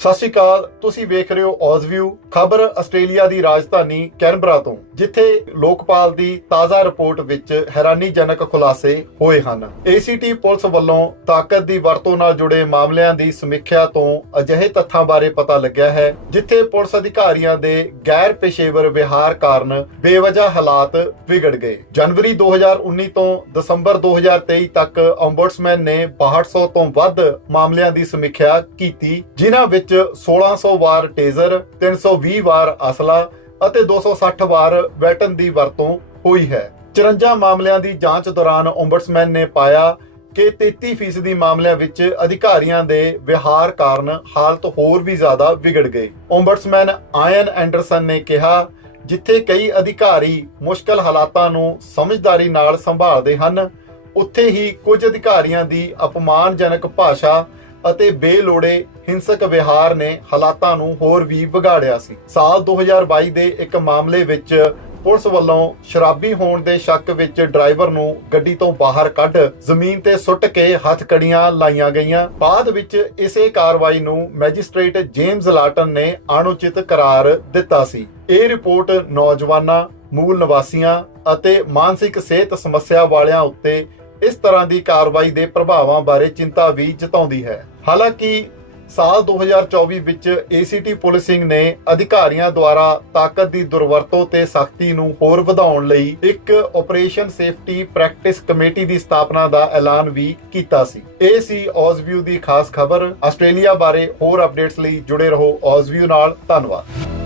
ਸਤਿ ਸ਼੍ਰੀ ਅਕਾਲ, ਤੁਸੀਂ ਵੇਖ ਰਹੇ ਹੋ ਔਜ਼ਵਿਊ ਖਬਰ ਆਸਟ੍ਰੇਲੀਆ ਦੀ ਰਾਜਧਾਨੀ ਕੈਨਬਰਾ ਤੋਂ, ਜਿੱਥੇ ਲੋਕਪਾਲ ਦੀ ਤਾਜ਼ਾ ਰਿਪੋਰਟ ਵਿੱਚ ਹੈਰਾਨੀਜਨਕ ਖੁਲਾਸੇ ਹੋਏ ਹਨ। ACT ਪੁਲਿਸ ਵੱਲੋਂ ਤਾਕਤ ਦੀ ਵਰਤੋਂ ਨਾਲ ਜੁੜੇ ਮਾਮਲਿਆਂ ਦੀ ਸਮੀਖਿਆ ਤੋਂ ਅਜਿਹੇ ਤੱਥਾਂ ਬਾਰੇ ਪਤਾ ਲੱਗਿਆ ਹੈ, ਜਿੱਥੇ ਪੁਲਿਸ ਅਧਿਕਾਰੀਆਂ ਦੇ ਗੈਰ ਪੇਸ਼ੇਵਰ ਵਿਹਾਰ ਕਾਰਨ ਬੇਵਜ੍ਹਾ ਹਾਲਾਤ ਵਿਗੜ ਗਏ। ਜਨਵਰੀ 2019 ਤੋਂ ਦਸੰਬਰ 2023 ਤੱਕ ombudsman ਨੇ 6200 ਤੋਂ ਵੱਧ ਮਾਮਲਿਆਂ ਦੀ ਸਮੀਖਿਆ ਕੀਤੀ, ਜਿਨ੍ਹਾਂ ਵਿੱਚ 1600 ਵਾਰ ਟੇਜ਼ਰ 320 ਵਾਰ ਅਸਲਾ ਅਤੇ 260 ਵਾਰ ਵੈਟਨ ਦੀ ਵਰਤੋਂ ਹੋਈ ਹੈ। 54 ਮਾਮਲਿਆਂ ਦੀ ਜਾਂਚ ਦੌਰਾਨ ombudsman ਨੇ ਪਾਇਆ ਕਿ 33% ਮਾਮਲਿਆਂ ਵਿੱਚ ਅਧਿਕਾਰੀਆਂ ਦੇ ਵਿਹਾਰ ਕਾਰਨ ਹਾਲਤ ਹੋਰ ਵੀ ਜ਼ਿਆਦਾ ਵਿਗੜ ਗਈ। ombudsman ਆਇਨ ਐਂਡਰਸਨ ਨੇ ਕਿਹਾ, ਜਿੱਥੇ ਕਈ ਅਧਿਕਾਰੀ ਮੁਸ਼ਕਲ ਹਾਲਾਤਾਂ ਨੂੰ ਸਮਝਦਾਰੀ ਨਾਲ ਸੰਭਾਲਦੇ ਹਨ, ਉੱਥੇ ਹੀ ਕੁਝ ਅਧਿਕਾਰੀਆਂ ਦੀ ਅਪਮਾਨਜਨਕ ਭਾਸ਼ਾ ਅਤੇ ਬੇਲੋੜੇ ਹਿੰਸਕ ਵਿਹਾਰ ਨੇ ਹਾਲਾਤਾਂ ਨੂੰ ਹੋਰ ਵੀ ਵਿਗਾੜਿਆ ਸੀ। ਸਾਲ 2022 ਦੇ ਇੱਕ ਮਾਮਲੇ ਵਿੱਚ ਪੁਲਿਸ ਵੱਲੋਂ ਸ਼ਰਾਬੀ ਹੋਣ ਦੇ ਸ਼ੱਕ ਵਿੱਚ ਡਰਾਈਵਰ ਨੂੰ ਗੱਡੀ ਤੋਂ ਬਾਹਰ ਕੱਢ ਜ਼ਮੀਨ ਤੇ ਸੁੱਟ ਕੇ ਹੱਥਕੜੀਆਂ ਲਾਈਆਂ ਗਈਆਂ। ਬਾਅਦ ਵਿੱਚ ਇਸੇ ਕਾਰਵਾਈ ਨੂੰ ਮੈਜਿਸਟ੍ਰੇਟ ਜੇਮਸ ਲਾਟਨ ਨੇ ਅਣਉਚਿਤ ਕਰਾਰ ਦਿੱਤਾ ਸੀ। ਇਹ ਰਿਪੋਰਟ ਨੌਜਵਾਨਾਂ, ਮੂਲ ਨਿਵਾਸੀਆਂ ਅਤੇ ਮਾਨਸਿਕ ਸਿਹਤ ਸਮੱਸਿਆ ਵਾਲਿਆਂ ਉੱਤੇ ਇਸ ਤਰ੍ਹਾਂ ਦੀ ਕਾਰਵਾਈ ਦੇ ਪ੍ਰਭਾਵਾਂ ਬਾਰੇ ਚਿੰਤਾ ਵੀ ਜਤਾਉਂਦੀ ਹੈ। ਹਾਲਾਂਕਿ, ਸਾਲ 2024 ਵਿੱਚ ACT ਪੁਲਿਸਿੰਗ ਨੇ ਅਧਿਕਾਰੀਆਂ ਦੁਆਰਾ ਤਾਕਤ ਦੀ ਦੁਰਵਰਤੋਂ ਤੇ ਸਖਤੀ ਨੂੰ ਹੋਰ ਵਧਾਉਣ ਲਈ ਇੱਕ ਆਪਰੇਸ਼ਨ ਸੇਫਟੀ ਪ੍ਰੈਕਟਿਸ ਕਮੇਟੀ ਦੀ ਸਥਾਪਨਾ ਦਾ ਐਲਾਨ ਵੀ ਕੀਤਾ ਸੀ। ਇਹ ਸੀ ਔਜ਼ਵਿਊ ਦੀ ਖਾਸ ਖਬਰ। ਆਸਟ੍ਰੇਲੀਆ ਬਾਰੇ ਹੋਰ ਅਪਡੇਟਸ ਲਈ ਜੁੜੇ ਰਹੋ ਔਜ਼ਵਿਊ ਨਾਲ। ਧੰਨਵਾਦ।